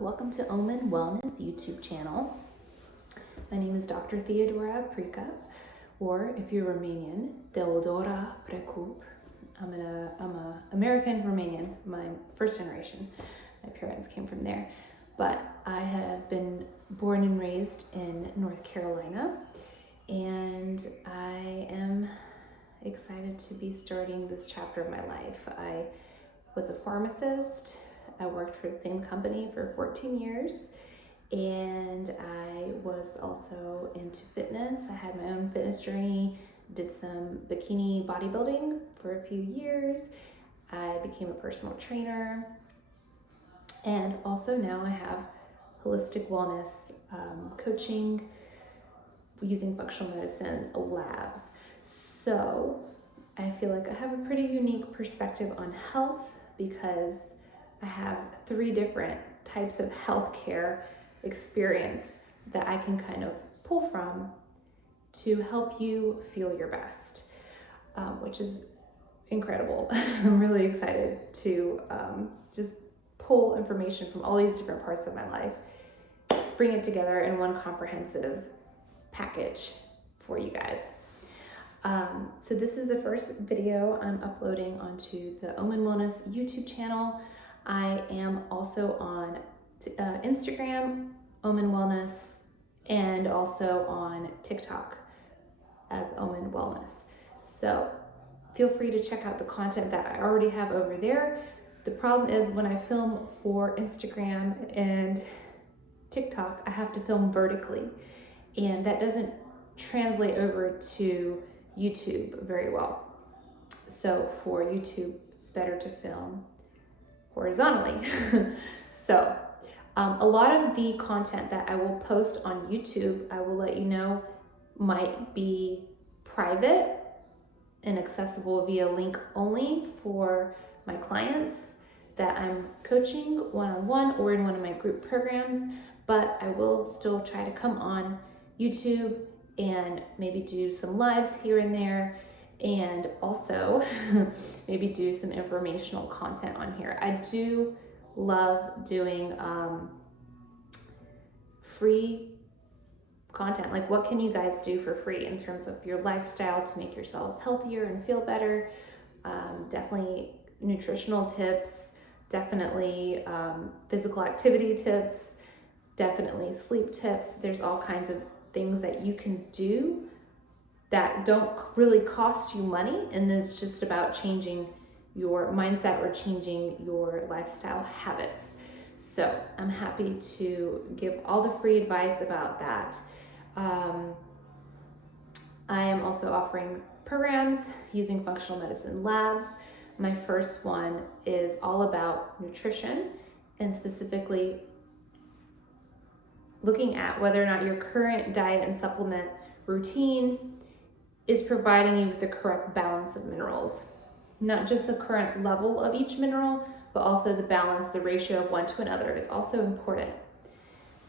welcome to Omen Wellness YouTube channel. My name is Dr. Theodora Precup, or if you're Romanian, Theodora Precup. I'm a American Romanian, my first generation. My parents came from there, but I have been born and raised in North Carolina, and I am excited to be starting this chapter of my life. I was a pharmacist. I worked for the same company for 14 years, and I was also into fitness. I had my own fitness journey, did some bikini bodybuilding for a few years. I became a personal trainer, and also now I have holistic wellness coaching using functional medicine labs. So I feel like I have a pretty unique perspective on health because I have 3 different types of healthcare experience that I can kind of pull from to help you feel your best, which is incredible. I'm really excited to just pull information from all these different parts of my life, bring it together in one comprehensive package for you guys. So this is the first video I'm uploading onto the Omen Wellness YouTube channel. I am also on Instagram, Omen Wellness, and also on TikTok as Omen Wellness. So feel free to check out the content that I already have over there. The problem is when I film for Instagram and TikTok, I have to film vertically, and that doesn't translate over to YouTube very well. So for YouTube, it's better to film horizontally. So a lot of the content that I will post on YouTube, I will let you know, might be private and accessible via link only for my clients that I'm coaching one-on-one or in one of my group programs, but I will still try to come on YouTube and maybe do some lives here and there, and also maybe do some informational content on here. I do love doing free content. Like, what can you guys do for free in terms of your lifestyle to make yourselves healthier and feel better? Definitely nutritional tips, definitely physical activity tips, definitely sleep tips. There's all kinds of things that you can do that don't really cost you money, and it's just about changing your mindset or changing your lifestyle habits. So I'm happy to give all the free advice about that. I am also offering programs using functional medicine labs. My first one is all about nutrition, and specifically looking at whether or not your current diet and supplement routine is providing you with the correct balance of minerals. Not just the current level of each mineral, but also the balance, the ratio of one to another is also important.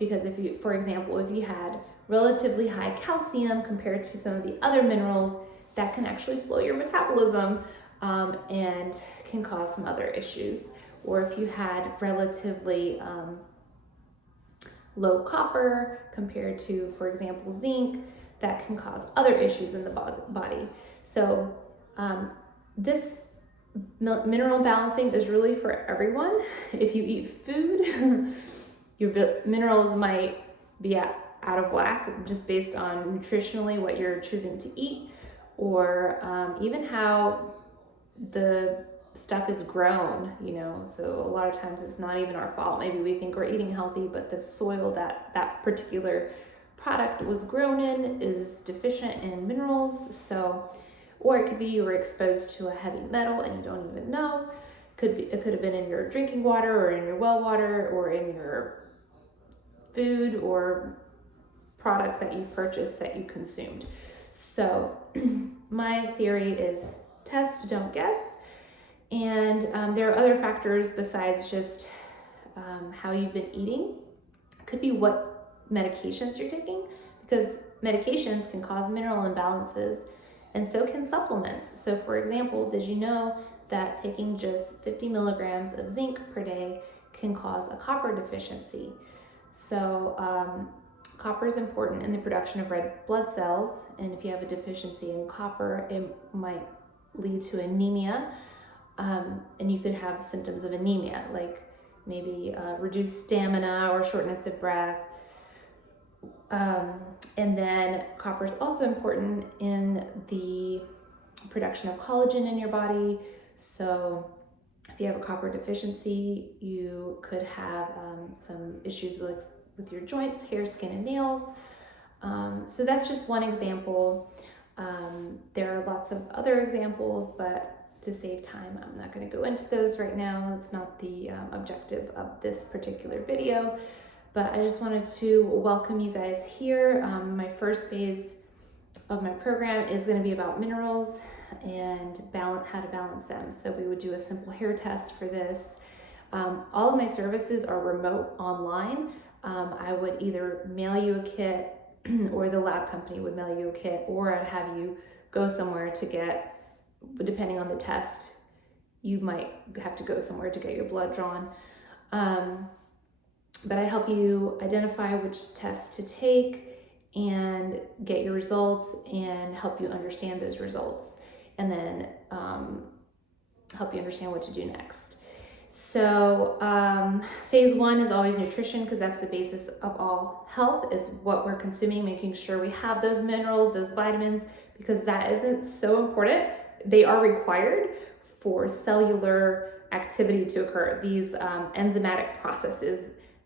Because if you, for example, if you had relatively high calcium compared to some of the other minerals, that can actually slow your metabolism and can cause some other issues. Or if you had relatively low copper compared to, for example, zinc, that can cause other issues in the body. So this mineral balancing is really for everyone. If you eat food, your minerals might be out of whack just based on nutritionally what you're choosing to eat, or even how the stuff is grown, so a lot of times it's not even our fault. Maybe we think we're eating healthy, but the soil that particular product was grown in is deficient in minerals. So, or it could be you were exposed to a heavy metal and you don't even know. It could have been in your drinking water or in your well water or in your food or product that you purchased that you consumed. So my theory is test, don't guess. And there are other factors besides just how you've been eating. It could be what medications you're taking, because medications can cause mineral imbalances, and so can supplements. So for example, did you know that taking just 50 milligrams of zinc per day can cause a copper deficiency. So copper is important in the production of red blood cells, and if you have a deficiency in copper, it might lead to anemia, and you could have symptoms of anemia, like maybe reduced stamina or shortness of breath. And then copper is also important in the production of collagen in your body. So if you have a copper deficiency, you could have some issues with your joints, hair, skin, and nails. So that's just one example. There are lots of other examples, but to save time, I'm not going to go into those right now. It's not the objective of this particular video, but I just wanted to welcome you guys here. My first phase of my program is going to be about minerals and how to balance them. So we would do a simple hair test for this. All of my services are remote online. I would either mail you a kit or the lab company would mail you a kit, or I'd have you go somewhere to get, depending on the test, you might have to go somewhere to get your blood drawn. But I help you identify which test to take and get your results and help you understand those results, and then help you understand what to do next. So phase one is always nutrition, because that's the basis of all health, is what we're consuming, making sure we have those minerals, those vitamins, because that isn't so important. They are required for cellular activity to occur. These enzymatic processes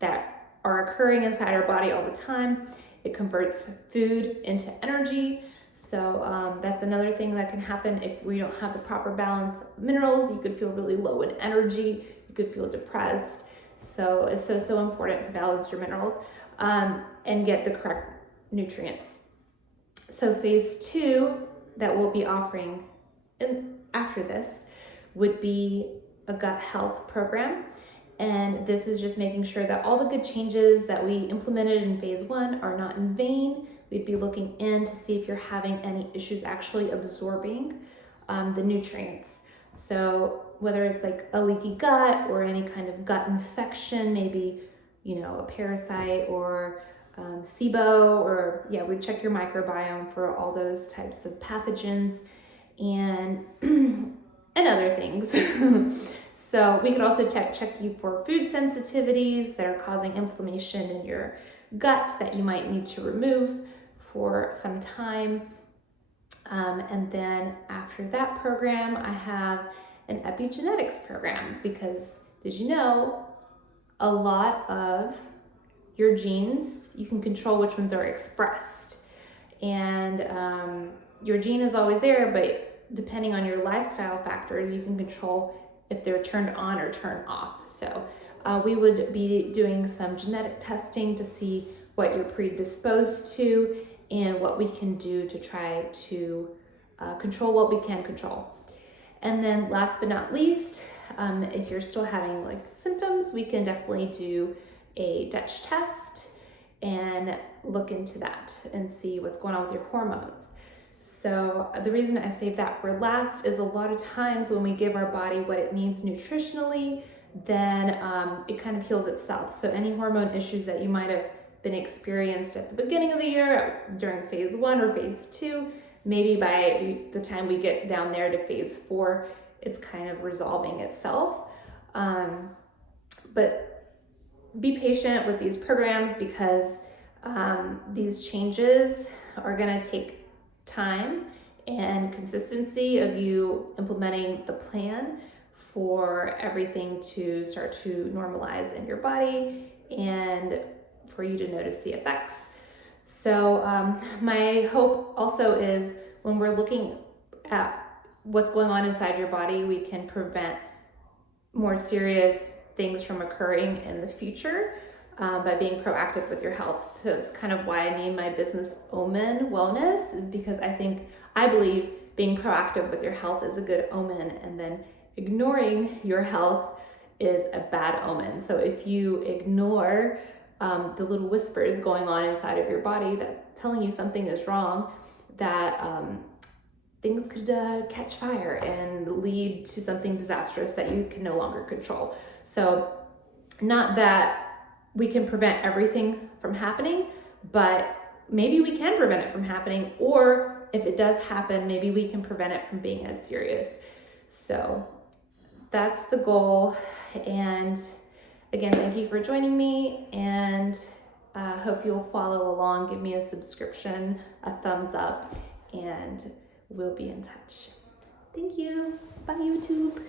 that are occurring inside our body all the time. It converts food into energy. So that's another thing that can happen if we don't have the proper balance of minerals. You could feel really low in energy. You could feel depressed. So it's so important to balance your minerals and get the correct nutrients. So phase two that we'll be offering after this would be a gut health program. And this is just making sure that all the good changes that we implemented in phase one are not in vain. We'd be looking in to see if you're having any issues actually absorbing the nutrients. So whether it's like a leaky gut or any kind of gut infection, maybe, a parasite or SIBO, or we'd check your microbiome for all those types of pathogens and other things. So we could also check you for food sensitivities that are causing inflammation in your gut that you might need to remove for some time. And then after that program, I have an epigenetics program, because did you know a lot of your genes, you can control which ones are expressed. And your gene is always there, but depending on your lifestyle factors, you can control if they're turned on or turned off. So we would be doing some genetic testing to see what you're predisposed to and what we can do to try to control what we can control. And then last but not least, if you're still having symptoms, we can definitely do a Dutch test and look into that and see what's going on with your hormones. So the reason I save that for last is a lot of times when we give our body what it needs nutritionally, then it kind of heals itself. So any hormone issues that you might have been experienced at the beginning of the year during phase one or phase two, maybe by the time we get down there to phase four, it's kind of resolving itself. But be patient with these programs, because these changes are going to take time and consistency of you implementing the plan for everything to start to normalize in your body and for you to notice the effects. So my hope also is when we're looking at what's going on inside your body, we can prevent more serious things from occurring in the future by being proactive with your health. So it's kind of why I named my business Omen Wellness, is because I believe being proactive with your health is a good omen, and then ignoring your health is a bad omen. So if you ignore the little whispers going on inside of your body that telling you something is wrong, that things could catch fire and lead to something disastrous that you can no longer control. So not that we can prevent everything from happening, but maybe we can prevent it from happening, or if it does happen, maybe we can prevent it from being as serious. So that's the goal. And again, thank you for joining me, and hope you'll follow along. Give me a subscription, a thumbs up, and we'll be in touch. Thank you. Bye, YouTube.